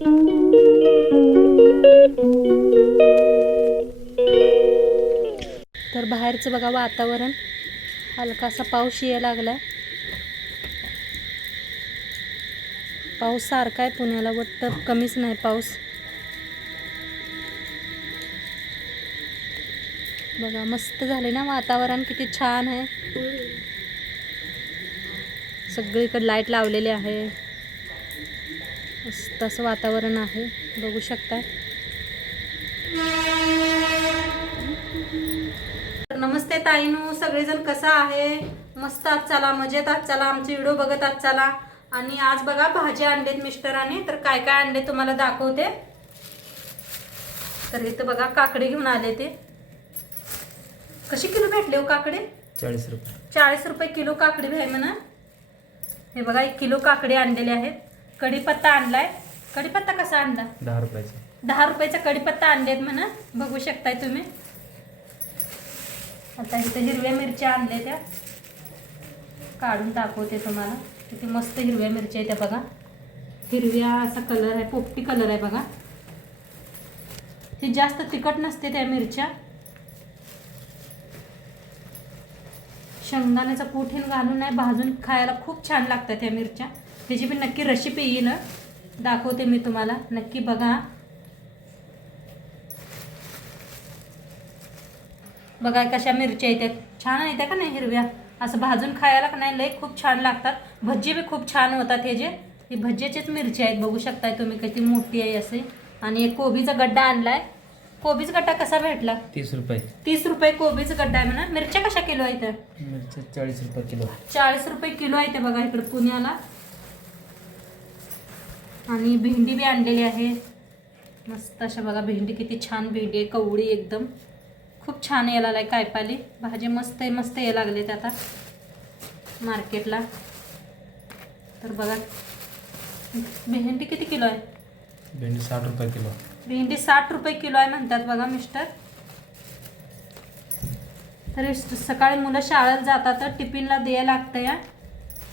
तर बाहेरचं बघा वातावरण, हलकासा पाऊस यायला लागलाय. पाऊस सारखा आहे पुण्याला, वाटतं कमीच नाही पाऊस. बघा मस्त झाले ना वातावरण, किती छान आहे. सगळीकडे लाईट लावलेले आहे, मस्त असं वातावरण आहे, बघू शकताय. नमस्ते ताईनू, सगळेजण कसा आहे? मस्त आज चला, मजेत आज चला, आमचे व्हिडिओ बघत आज चला. आणि आज बघा भाजी आणलेत मिस्टरांनी, तर काय काय आणले तुम्हाला दाखवते. तर इथं बघा काकडे घेऊन आले. ते कशी किलो भेटले हो काकडे? 40 रुपये. 40 रुपये किलो काकडी आहे म्हणा. हे बघा 1 किलो काकडी आणलेले आहेत. कढीपत्ता आणलाय. कढीपत्ता कसा आणला? 10 रुपयाचा. 10 रुपयाचा कढीपत्ता आणलेत म्हणा, बघू शकताय तुम्ही. आता इथं हिरव्या मिरच्या आणल्या, त्या काढून दाखवते तुम्हाला. किती मस्त हिरव्या मिरच्या आहेत त्या बघा. हिरव्या असा कलर आहे, पोपटी कलर आहे बघा. ती जास्त तिखट नसते त्या मिरच्या. शेंगदाण्याचा कूट हे घालून नाही, भाजून खायला खूप छान लागतात त्या मिरच्या. त्याची पण नक्की रेसिपी येईल, दाखवते मी तुम्हाला, नक्की बघा. बघा कशा मिरच्या येतात, छान येतात का नाही हिरव्या. असं भाजून खायला का नाही लय खूप छान लागतात. भज्जी बी खूप छान होतात हे जे. ही भज्जीचीच मिरची आहेत, बघू शकताय तुम्ही किती मोठी आहे असे. आणि एक कोबीचा गड्डा आणलाय. कोबीचा गड्डा कसा भेटला? 30 रुपये. 30 रुपये कोबीचा गड्डा आहे म्हणा. मिरच्या कशा किलो आहेत? मिरच्या 40 रुपये किलो. 40 रुपये किलो आहे ते बघा इकडे पुण्याला. आणि भेंडी बी आणलेली आहे मस्त अशा बघा. भेंडी किती छान भेंडी आहे, कवळी एकदम, खूप छान यायला लागलाय. कायपाली भाजी मस्त मस्त यायला लागलेत आता मार्केटला. तर बघा भेंडी किती किलो आहे? भेंडी 60 रुपये किलो. भेंडी 60 रुपये किलो आहे म्हणतात बघा मिस्टर. तर सकाळी मुलं शाळेत जातात तर टिफिनला द्यायला लागतं या,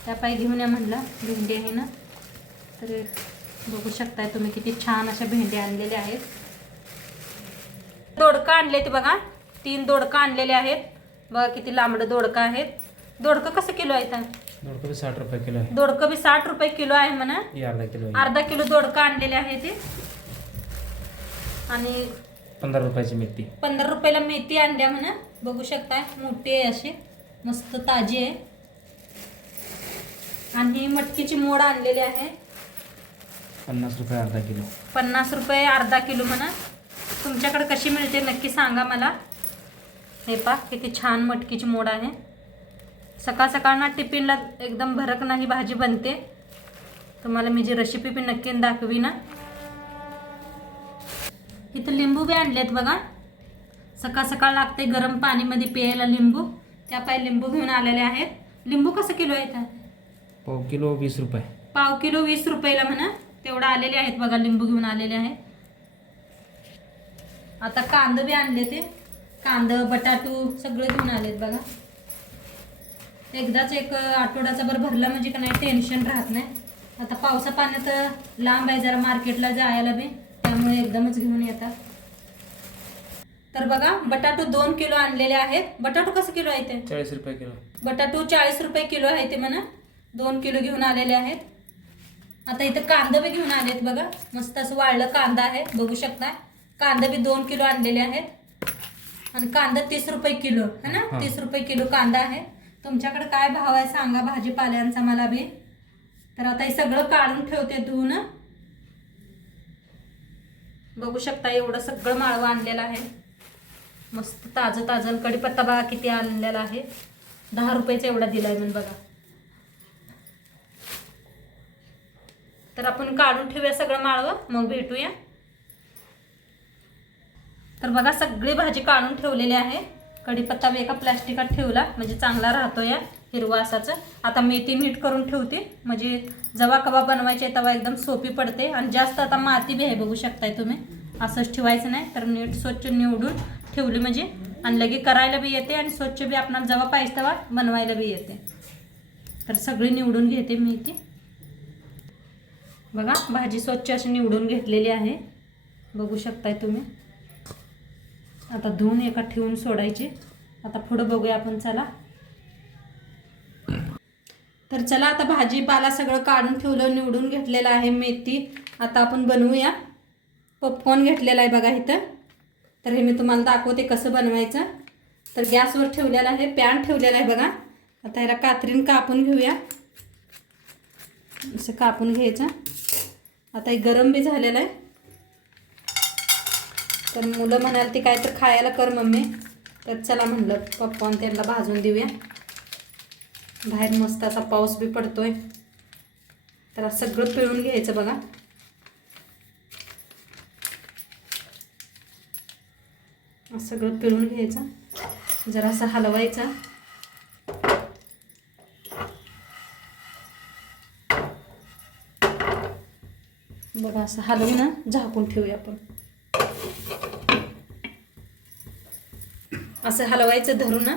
त्यापायी घेऊन या म्हणलं. भेंडी आहे ना, तर बघू शकताय तुम्ही किती छान अशा भेंड्या आणलेल्या आहेत. दोडका आणले ते बघा, 3 दोडका आणलेले आहेत बघा. किती लांबडं दोडका आहेत. दोडकं कसं किलो आहे? दोडकं 60 रुपये किलो आहे. दोडकं बी 60 रुपये किलो आहे म्हणा. अर्धा किलो. अर्धा किलो दोडका आणलेले आहे ते. आणि 15 रुपयाची मेथी. 15 रुपयाला मेथी आणल्या म्हणा, बघू शकताय. मोठी आहे अशी, मस्त ताजी आहे. आणि मटकीची मोड आणलेली आहे, 50 रुपये अर्धा किलो. 50 रुपये अर्धा किलो म्हणा. तुमच्याकडे कशी मिळते नक्की सांगा मला. हे पहा किती छान मटकीची मोड आहे. सकाळ सकाळ ना टिफिनला एकदम भरक नाही भाजी बनते. तुम्हाला मी जी रेसिपी पण नक्की दाखवी ना. इथं लिंबू बी आणलेत बघा. सकाळ सकाळ लागते गरम पाणीमध्ये प्यायला लिंबू, त्यापायी लिंबू घेऊन आलेले आहेत. लिंबू कसं किलो आहे? पाव किलो 20 रुपये. पाव किलो 20 रुपयाला म्हणा, तेवढं आलेले आहेत बघा. लिंबू घेऊन आलेले आहेत. आता कांदा बी आणले, ते कांदा बटाटू सगळे घेऊन आलेत बघा. एकदाच एक आठवड्याचा भर भरला म्हणजे का नाही टेन्शन राहत नाही. आता पावसा पाण्यात लांब आहे जरा मार्केटला जायला बी, त्यामुळे एकदमच घेऊन येतात. तर बघा बटाटू 2 किलो आणलेले आहेत. बटाटू कसं किलो आहे ते? 40 रुपये किलो. बटाटू 40 रुपये किलो आहे ते म्हणा. 2 किलो घेऊन आलेले आहेत. आता इथं कांदा बी घेऊन आलेत बघा. मस्त असं वाळलं कांदा आहे, बघू शकता. कांदा बी 2 किलो आणलेले आहेत. आणि कांदा 30 रुपये किलो है ना. 30 रुपये किलो कांदा आहे. तुमच्याकडे काय भाव आहे सांगा भाजीपाल्यांचा मला बी. तर आता हे सगळं काढून ठेवते धुवून. बघू शकता एवढं सगळं माळवं आणलेलं आहे, मस्त ताजं ताजं. कढीपत्ता बघा किती आणलेला आहे, 10 रुपयाचा एवढा दिलाय म्हणून बघा. तर आपण काढून ठेवूया सगळं माळवं, मग भेटूया. तर बघा सगळी भाजी काढून ठेवलेली आहे. कढीपत्ता बी एका प्लास्टिकात ठेवला म्हणजे चांगला राहतो या हिरवा असाच. आता मेथी नीट करून ठेवते म्हणजे जेव्हा कबाब बनवायचे तेव्हा एकदम सोपी पडते. आणि जास्त आता माती बी आहे, बघू शकताय तुम्ही. असंच ठेवायचं नाही, तर नीट स्वच्छ निवडून ठेवली म्हणजे आणि लगे करायला बी येते आणि स्वच्छ बी आपल्याला जेव्हा पाहिजे तेव्हा बनवायला बी येते. तर सगळी निवडून घेते मेथी. बघा भाजी स्वच्छ अशी निवडून घेतलेली आहे, बघू शकताय तुम्ही. आता धुवून एका ठेवून सोडायची. आता पुढं बघूया आपण. चला तर चला, आता भाजीपाला सगळं काढून ठेवलं, निवडून घेतलेलं आहे. मेथी आता आपण बनवूया. पॉपकॉर्न घेतलेला आहे बघा इथं. तर हे मी तुम्हाला दाखवते कसं बनवायचं. तर गॅसवर ठेवलेला आहे, पॅन ठेवलेला आहे बघा. आता ह्याला कात्रीन कापून घेऊया. असं कापून घ्यायचं. आता हे गरम बी झालेलं आहे. तर मुलं म्हणाल ती काय तर खायला कर मम्मी, तर चला म्हणलं पॉपकॉर्न त्यांना भाजून देऊया. बाहेर मस्त असा पाऊस बी पडतोय. तर सगळं पिळून घ्यायचं बघा. सगळं पिळून घ्यायचं, जरासं हलवायचं. बघा असं हलवून ना झाकून ठेवूया आपण. असं हलवायचं धरून ना.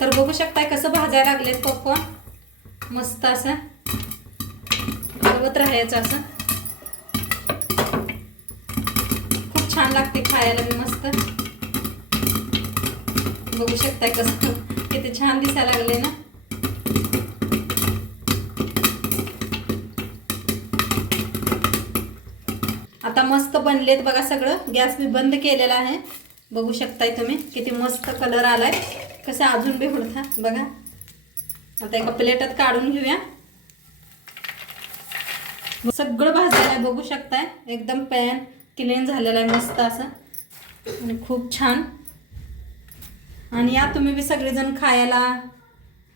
तर बघू शकताय कसं भाजायला लागले पॉपकॉर्न. मस्त असं हलवत राहायचं. असं खूप छान लागते खायला बी मस्त. बघू शकताय कसं किती छान दिसायला लागले ना. आता मस्त बनलेत बघा सगळं. गॅस बी बंद केलेला आहे. बघू शकताय तुम्ही किती मस्त कलर आलाय. कसं अजून बी उडता बघा. आता एका प्लेटात काढून घेऊया. सगळं भाजलेलं आहे, बघू शकताय. एकदम पॅन क्लीन झालेला आहे मस्त असं आणि खूप छान. आणि या तुम्ही बी सगळेजण खायला.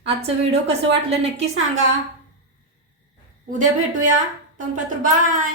आजचं व्हिडिओ कसं वाटलं नक्की सांगा. उद्या भेटूया. तोपर्यंत बाय.